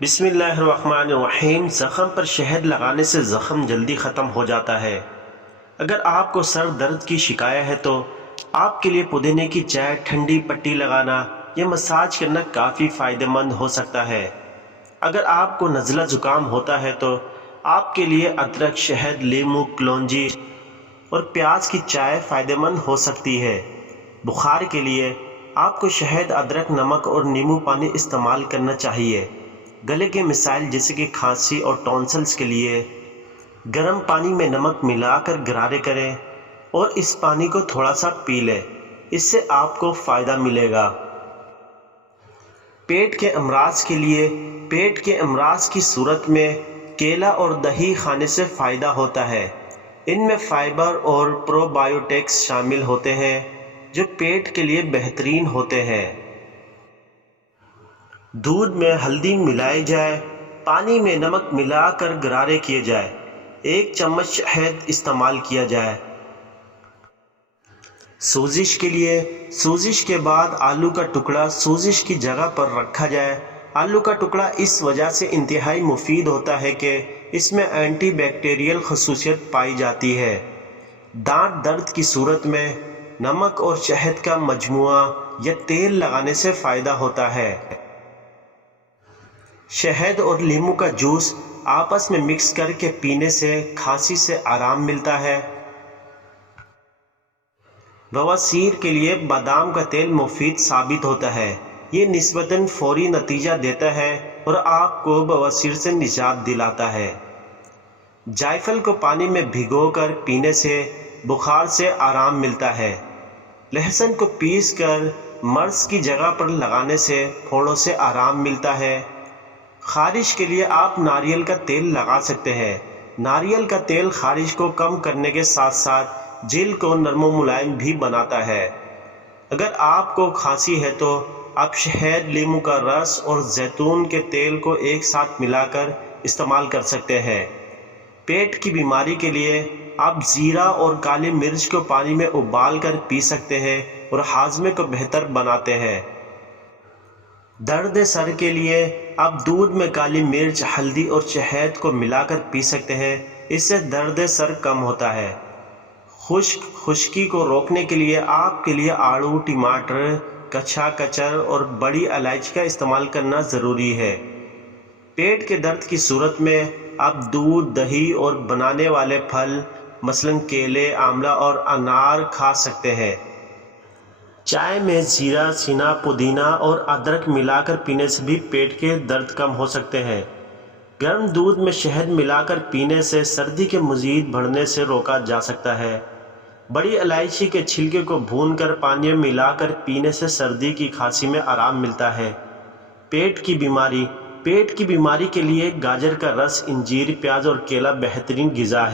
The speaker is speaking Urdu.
بسم اللہ الرحمن الرحیم۔ زخم پر شہد لگانے سے زخم جلدی ختم ہو جاتا ہے۔ اگر آپ کو سر درد کی شکایت ہے تو آپ کے لیے پودینے کی چائے، ٹھنڈی پٹی لگانا یا مساج کرنا کافی فائدہ مند ہو سکتا ہے۔ اگر آپ کو نزلہ زکام ہوتا ہے تو آپ کے لیے ادرک، شہد، لیموں، کلونجی اور پیاز کی چائے فائدہ مند ہو سکتی ہے۔ بخار کے لیے آپ کو شہد، ادرک، نمک اور نیمبو پانی استعمال کرنا چاہیے۔ گلے کے مسائل جیسے کہ کھانسی اور ٹونسلز کے لیے گرم پانی میں نمک ملا کر غرارے کریں اور اس پانی کو تھوڑا سا پی لیں، اس سے آپ کو فائدہ ملے گا۔ پیٹ کے امراض کے لیے پیٹ کے امراض کی صورت میں کیلا اور دہی کھانے سے فائدہ ہوتا ہے۔ ان میں فائبر اور پرو بایوٹکس شامل ہوتے ہیں جو پیٹ کے لیے بہترین ہوتے ہیں۔ دودھ میں ہلدی ملائی جائے، پانی میں نمک ملا کر غرارے کیے جائے، 1 چمچ شہد استعمال کیا جائے۔ سوزش کے لیے سوزش کے بعد آلو کا ٹکڑا سوزش کی جگہ پر رکھا جائے۔ آلو کا ٹکڑا اس وجہ سے انتہائی مفید ہوتا ہے کہ اس میں اینٹی بیکٹیریل خصوصیت پائی جاتی ہے۔ دانت درد کی صورت میں نمک اور شہد کا مجموعہ یا تیل لگانے سے فائدہ ہوتا ہے۔ شہد اور لیموں کا جوس آپس میں مکس کر کے پینے سے کھانسی سے آرام ملتا ہے۔ بواسیر کے لیے بادام کا تیل مفید ثابت ہوتا ہے۔ یہ نسبتاً فوری نتیجہ دیتا ہے اور آپ کو بواسیر سے نجات دلاتا ہے۔ جائفل کو پانی میں بھگو کر پینے سے بخار سے آرام ملتا ہے۔ لہسن کو پیس کر مرض کی جگہ پر لگانے سے پھوڑوں سے آرام ملتا ہے۔ خارش کے لیے آپ ناریل کا تیل لگا سکتے ہیں۔ ناریل کا تیل خارش کو کم کرنے کے ساتھ ساتھ جلد کو نرم و ملائم بھی بناتا ہے۔ اگر آپ کو کھانسی ہے تو آپ شہد، لیموں کا رس اور زیتون کے تیل کو ایک ساتھ ملا کر استعمال کر سکتے ہیں۔ پیٹ کی بیماری کے لیے آپ زیرہ اور کالی مرچ کو پانی میں ابال کر پی سکتے ہیں اور ہاضمے کو بہتر بناتے ہیں۔ درد سر کے لیے آپ دودھ میں کالی مرچ، ہلدی اور شہد کو ملا کر پی سکتے ہیں، اس سے درد سر کم ہوتا ہے۔ خشکی کو روکنے کے لیے آپ کے لیے آڑو، ٹماٹر، کچا کچر اور بڑی الائچی کا استعمال کرنا ضروری ہے۔ پیٹ کے درد کی صورت میں آپ دودھ، دہی اور بنانے والے پھل مثلاً کیلے، آملہ اور انار کھا سکتے ہیں۔ چائے میں زیرہ، سینا، پودینہ اور ادرک ملا کر پینے سے بھی پیٹ کے درد کم ہو سکتے ہیں۔ گرم دودھ میں شہد ملا کر پینے سے سردی کے مزید بڑھنے سے روکا جا سکتا ہے۔ بڑی الائچی کے چھلکے کو بھون کر پانی میں ملا کر پینے سے سردی کی کھانسی میں آرام ملتا ہے۔ پیٹ کی بیماری کے لیے گاجر کا رس، انجیر، پیاز اور کیلا بہترین غذا ہے۔